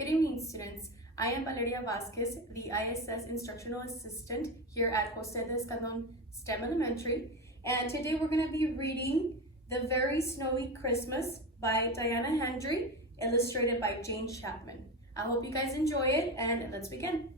Good evening, students. I am Valeria Vasquez, the ISS Instructional Assistant here at Jose de Escandon STEM Elementary. And today we're going to be reading The Very Snowy Christmas by Diana Hendry, illustrated by Jane Chapman. I hope you guys enjoy it, and let's begin.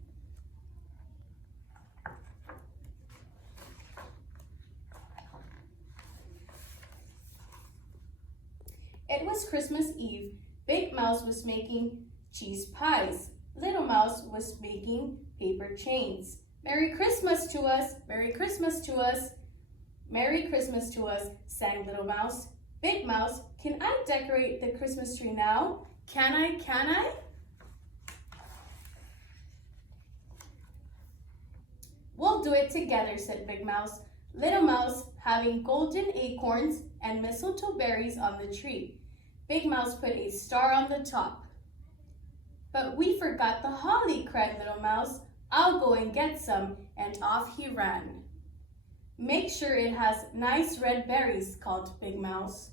It was Christmas Eve. Big Mouse was making cheese pies. Little Mouse was making paper chains. Merry Christmas to us, Merry Christmas to us, Merry Christmas to us, sang Little Mouse. Big Mouse, can I decorate the Christmas tree now? Can I? We'll do it together, said Big Mouse. Little Mouse having golden acorns and mistletoe berries on the tree. Big Mouse put a star on the top. But we forgot the holly, cried Little Mouse. I'll go and get some, and off he ran. Make sure it has nice red berries, called Big Mouse.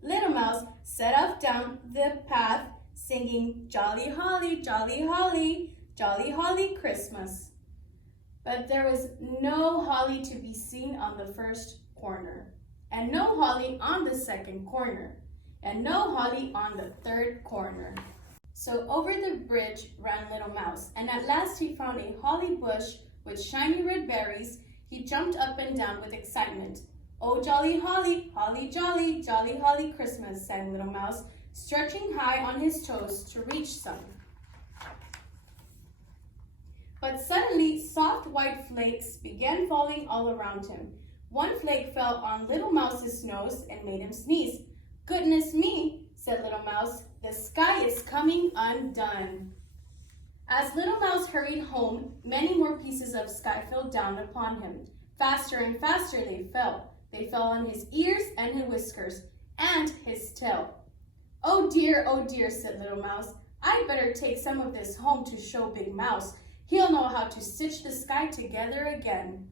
Little Mouse set off down the path, singing, Jolly holly, jolly holly, jolly holly Christmas. But there was no holly to be seen on the first corner, and no holly on the second corner, and no holly on the third corner. So over the bridge ran Little Mouse, and at last he found a holly bush with shiny red berries. He jumped up and down with excitement. Oh, jolly holly, holly jolly, jolly holly Christmas, sang Little Mouse, stretching high on his toes to reach some. But suddenly, soft white flakes began falling all around him. One flake fell on Little Mouse's nose and made him sneeze. Goodness me, said Little Mouse, the sky is coming undone. As Little Mouse hurried home, many more pieces of sky fell down upon him. Faster and faster they fell. They fell on his ears and his whiskers, and his tail. Oh dear, said Little Mouse. I'd better take some of this home to show Big Mouse. He'll know how to stitch the sky together again.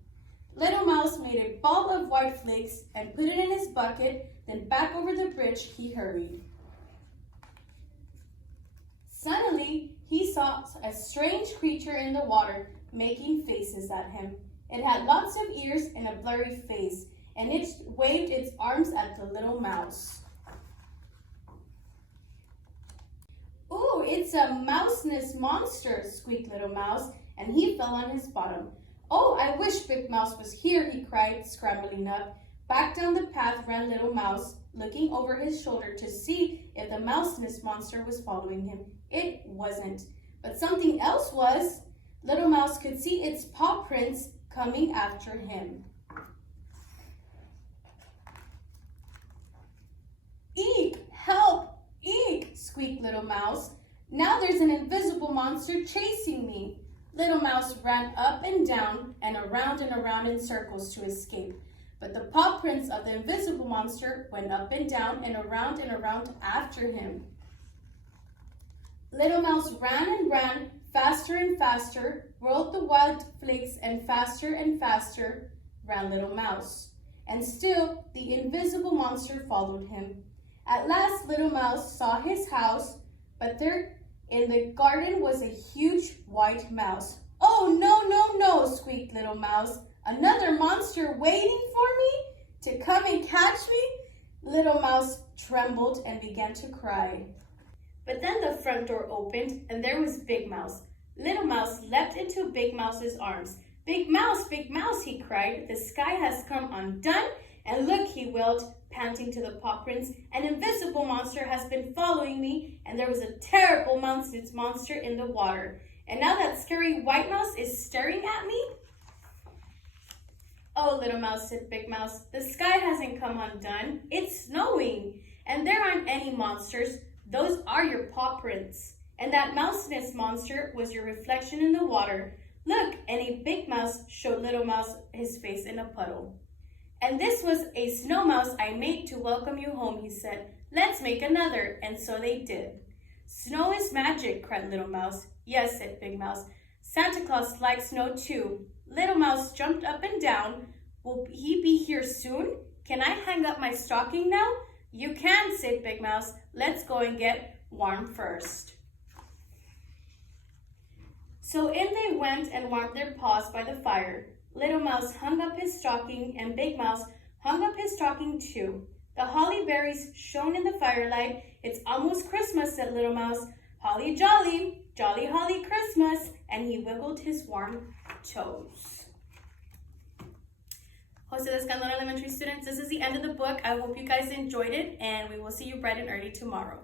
Little Mouse made a ball of white flakes and put it in his bucket, then back over the bridge he hurried. Suddenly, he saw a strange creature in the water making faces at him. It had lots of ears and a blurry face, and it waved its arms at the Little Mouse. Ooh, it's a mouseness monster, squeaked Little Mouse, and he fell on his bottom. Oh, I wish Big Mouse was here, he cried, scrambling up. Back down the path ran Little Mouse, looking over his shoulder to see if the mouseness monster was following him. It wasn't, but something else was. Little Mouse could see its paw prints coming after him. Eek! Help! Eek! Squeaked Little Mouse. Now there's an invisible monster chasing me. Little Mouse ran up and down and around in circles to escape. But the paw prints of the invisible monster went up and down and around after him. Little Mouse ran and ran, faster and faster, rolled the wild flakes, and faster ran Little Mouse. And still the invisible monster followed him. At last Little Mouse saw his house, but there in the garden was a huge white mouse. Oh, no, squeaked Little Mouse. Another monster waiting for me to come and catch me? Little Mouse trembled and began to cry. But then the front door opened and there was Big Mouse. Little Mouse leapt into Big Mouse's arms. Big Mouse, he cried. The sky has come undone. And look, he wailed, panting to the paw prints, an invisible monster has been following me, and there was a terrible mountainous monster in the water. And now that scary white mouse is staring at me? Oh, Little Mouse, said Big Mouse, the sky hasn't come undone. It's snowing, and there aren't any monsters. Those are your paw prints. And that mousiness monster was your reflection in the water. Look, and a big mouse showed Little Mouse his face in a puddle. And this was a snow mouse I made to welcome you home, he said. Let's make another. And so they did. Snow is magic, cried Little Mouse. Yes, said Big Mouse. Santa Claus likes snow too. Little Mouse jumped up and down. Will he be here soon? Can I hang up my stocking now? You can, said Big Mouse. Let's go and get warm first. So in they went and warmed their paws by the fire. Little Mouse hung up his stocking, and Big Mouse hung up his stocking too. The holly berries shone in the firelight. It's almost Christmas, said Little Mouse. Holly jolly, jolly holly Christmas, and he wiggled his warm toes. Jose Descandón Elementary students, this is the end of the book. I hope you guys enjoyed it, and we will see you bright and early tomorrow.